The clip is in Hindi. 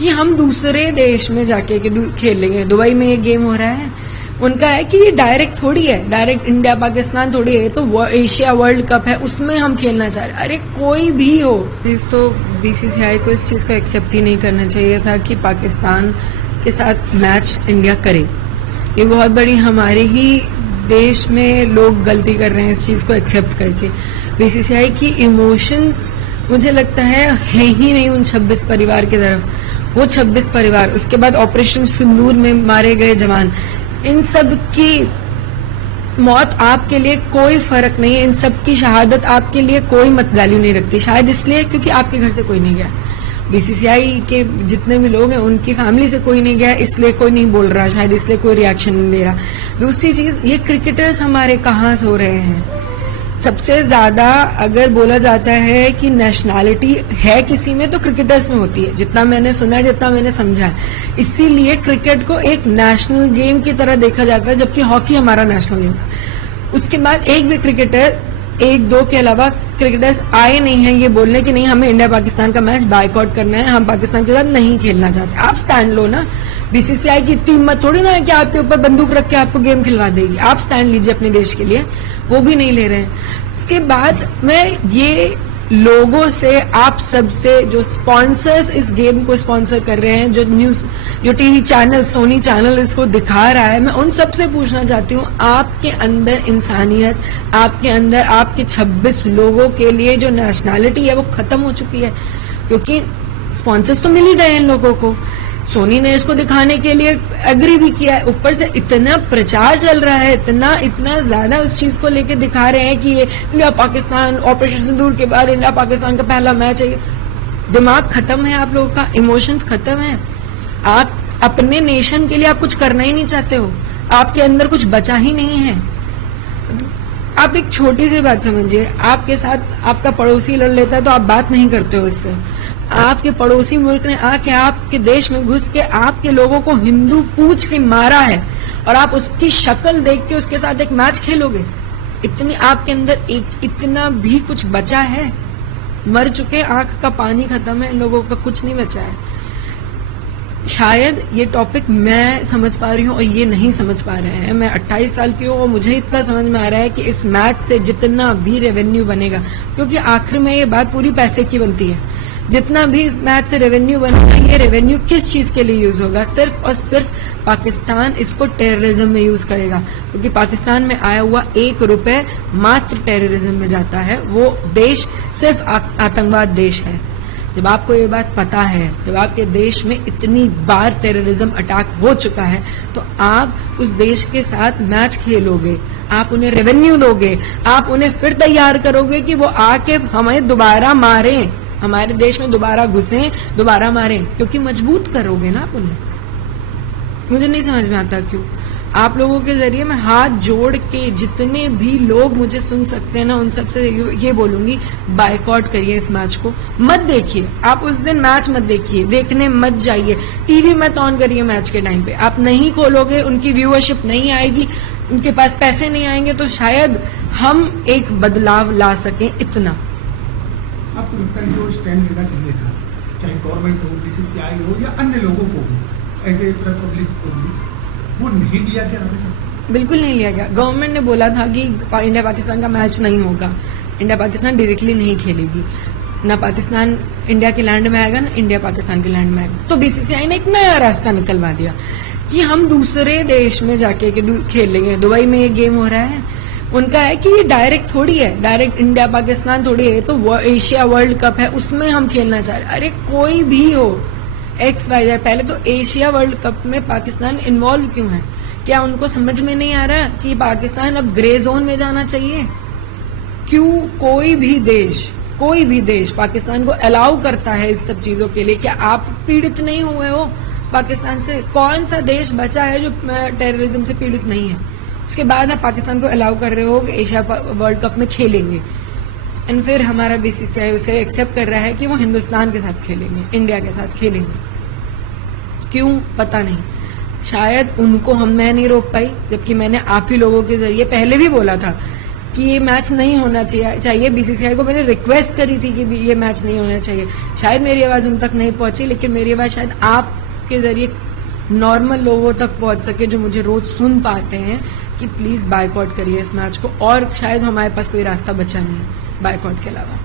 कि हम दूसरे देश में जाके खेलेंगे। दुबई में ये गेम हो रहा है, उनका है कि ये डायरेक्ट थोड़ी है, डायरेक्ट इंडिया पाकिस्तान थोड़ी है, तो एशिया वर्ल्ड कप है, उसमें हम खेलना चाह रहे। अरे कोई भी हो, तो बीसीसीआई को इस चीज को एक्सेप्ट ही नहीं करना चाहिए था कि पाकिस्तान के साथ मैच इंडिया करे। ये बहुत बड़ी हमारे ही देश में लोग गलती कर रहे हैं इस चीज को एक्सेप्ट करके। बीसीसीआई की इमोशंस मुझे लगता है ही नहीं उन 26 परिवार की तरफ। वो 26 परिवार, उसके बाद ऑपरेशन सिंदूर में मारे गए जवान, इन सब की मौत आपके लिए कोई फर्क नहीं है, इन सब की शहादत आपके लिए कोई मत वैल्यू नहीं रखती। शायद इसलिए क्योंकि आपके घर से कोई नहीं गया, बीसीसीआई के जितने भी लोग हैं उनकी फैमिली से कोई नहीं गया, इसलिए कोई नहीं बोल रहा, शायद इसलिए कोई रिएक्शन नहीं दे रहा। दूसरी चीज, ये क्रिकेटर्स हमारे कहाँ सो रहे हैं। सबसे ज्यादा अगर बोला जाता है कि नेशनैलिटी है किसी में तो क्रिकेटर्स में होती है, जितना मैंने सुना है, जितना मैंने समझा है। इसीलिए क्रिकेट को एक नेशनल गेम की तरह देखा जाता है, जबकि हॉकी हमारा नेशनल गेम है। उसके बाद एक भी क्रिकेटर, एक दो के अलावा क्रिकेटर्स आए नहीं है ये बोलने कि नहीं हमें इंडिया पाकिस्तान का मैच बायकॉट करना है, हम पाकिस्तान के साथ नहीं खेलना चाहते। आप स्टैंड लो ना। बीसीसीआई की इतनी हिम्मत थोड़ी ना है कि आपके ऊपर बंदूक रख के आपको गेम खिलवा देगी। आप स्टैंड लीजिए अपने देश के लिए, वो भी नहीं ले रहे हैं। उसके बाद मैं ये लोगों से, आप सबसे, जो स्पॉन्सर्स इस गेम को स्पॉन्सर कर रहे हैं, जो न्यूज, जो टीवी चैनल, सोनी चैनल इसको दिखा रहा है, मैं उन सबसे पूछना चाहती हूँ, आपके अंदर इंसानियत, आपके अंदर आपके 26 लोगों के लिए जो नेशनैलिटी है वो खत्म हो चुकी है। क्योंकि स्पॉन्सर्स तो मिल ही गए इन लोगों को, सोनी ने इसको दिखाने के लिए एग्री भी किया है, ऊपर से इतना प्रचार चल रहा है, इतना ज्यादा उस चीज को लेके दिखा रहे हैं कि ये इंडिया पाकिस्तान, ऑपरेशन सिंदूर के बाद इंडिया पाकिस्तान का पहला मैच है। दिमाग खत्म है आप लोगों का, इमोशंस खत्म है। आप अपने नेशन के लिए आप कुछ करना ही नहीं चाहते हो, आपके अंदर कुछ बचा ही नहीं है। आप एक छोटी सी बात समझिए, आपके साथ आपका पड़ोसी लड़ लेता है तो आप बात नहीं करते हो उससे। आपके पड़ोसी मुल्क ने आके आपके देश में घुस के आपके लोगों को हिंदू पूछ के मारा है और आप उसकी शक्ल देख के उसके साथ एक मैच खेलोगे? इतनी आपके अंदर इतना भी कुछ बचा है? मर चुके, आंख का पानी खत्म है, इन लोगों का कुछ नहीं बचा है। शायद ये टॉपिक मैं समझ पा रही हूँ और ये नहीं समझ पा रहे हैं। मैं 28 साल की हूँ और मुझे इतना समझ में आ रहा है कि इस मैच से जितना भी रेवेन्यू बनेगा, क्योंकि आखिर में ये बात पूरी पैसे की बनती है, जितना भी इस मैच से रेवेन्यू बनेगा, ये रेवेन्यू किस चीज के लिए यूज होगा? सिर्फ और सिर्फ पाकिस्तान इसको टेररिज्म में यूज करेगा, क्योंकि पाकिस्तान में आया हुआ 1 रुपए मात्र टेररिज्म में जाता है। वो देश सिर्फ आतंकवाद देश है। जब आपको ये बात पता है, जब आपके देश में इतनी बार टेररिज्म अटैक हो चुका है, तो आप उस देश के साथ मैच खेलोगे, आप उन्हें रेवेन्यू दोगे, आप उन्हें फिर तैयार करोगे कि वो आके हमें दोबारा मारें, हमारे देश में दोबारा घुसें, दोबारा मारें, क्योंकि मजबूत करोगे ना आप उन्हें। मुझे नहीं समझ में आता क्यों। आप लोगों के जरिए मैं हाथ जोड़ के जितने भी लोग मुझे सुन सकते हैं ना, उन सबसे ये बोलूंगी, बायकॉट करिए इस मैच को, मत देखिए। आप उस दिन मैच मत देखिए, देखने मत जाइए, टीवी मत ऑन करिए मैच के टाइम पे। आप नहीं खोलोगे, उनकी व्यूअरशिप नहीं आएगी, उनके पास पैसे नहीं आएंगे, तो शायद हम एक बदलाव ला सकें। इतना आपको लगता है जो स्टैंड लेना चाहिए था, चाहे गवर्नमेंट हो, बीसीसीआई हो या अन्य लोगों को हो, ऐसे पब्लिक को भी, वो नहीं लिया गया? बिल्कुल नहीं लिया गया। गवर्नमेंट ने बोला था कि इंडिया पाकिस्तान का मैच नहीं होगा, इंडिया पाकिस्तान डायरेक्टली नहीं खेलेगी, ना पाकिस्तान इंडिया के लैंड में आएगा, ना इंडिया पाकिस्तान के लैंड में आएगा। तो बीसीसीआई ने एक नया रास्ता निकलवा दिया कि हम दूसरे देश में जाके खेलेंगे। दुबई में ये गेम हो रहा है, उनका है कि ये डायरेक्ट थोड़ी है, डायरेक्ट इंडिया पाकिस्तान थोड़ी है, तो एशिया वर्ल्ड कप है, उसमें हम खेलना चाह रहे। अरे कोई भी हो, XYZ, पहले तो एशिया वर्ल्ड कप में पाकिस्तान इन्वॉल्व क्यों है? क्या उनको समझ में नहीं आ रहा कि पाकिस्तान अब ग्रे जोन में जाना चाहिए? क्यों कोई भी देश पाकिस्तान को अलाउ करता है इस सब चीजों के लिए? क्या आप पीड़ित नहीं हुए हो पाकिस्तान से? कौन सा देश बचा है जो टेररिज्म से पीड़ित नहीं है? उसके बाद आप पाकिस्तान को अलाउ कर रहे हो कि एशिया वर्ल्ड कप में खेलेंगे, एंड फिर हमारा बीसीसीआई उसे एक्सेप्ट कर रहा है कि वो हिंदुस्तान के साथ खेलेंगे, इंडिया के साथ खेलेंगे। क्यों? पता नहीं। शायद उनको मैं नहीं रोक पाई, जबकि मैंने आप ही लोगों के जरिए पहले भी बोला था कि ये मैच नहीं होना चाहिए। बीसीसीआई को मैंने रिक्वेस्ट करी थी कि ये मैच नहीं होना चाहिए। शायद मेरी आवाज उन तक नहीं पहुंची, लेकिन मेरी आवाज शायद आपके जरिए नॉर्मल लोगों तक पहुंच सके जो मुझे रोज सुन पाते हैं कि प्लीज बायकॉट करिए इस मैच को, और शायद हमारे पास कोई रास्ता बचा नहीं है बायकॉट के अलावा।